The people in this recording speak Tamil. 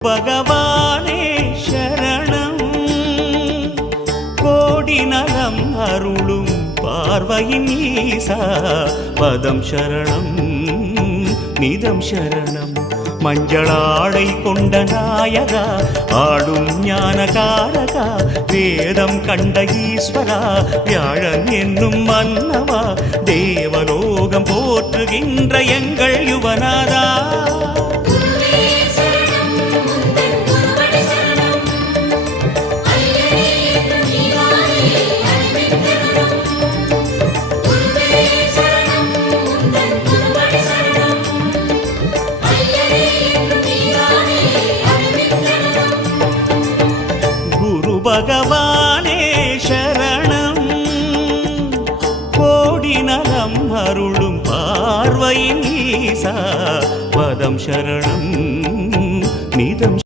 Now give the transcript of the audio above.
பகவானே சரணம் கோடி நலம் அருளும் பார்வையின் ஈசா பதம் சரணம் நிதம் சரணம் மஞ்சளாடை கொண்ட நாயகா ஆடும் ஞானகாரகா வேதம் கண்ட ஈஸ்வரா வியாழன் என்னும் மன்னவா தேவலோகம் போற்றுகின்ற எங்கள் யுவனாதா பகவானே சரணம் கோடி நலம் அருளும் பார்வையின் ஈசா பதம் சரணம் நிதம்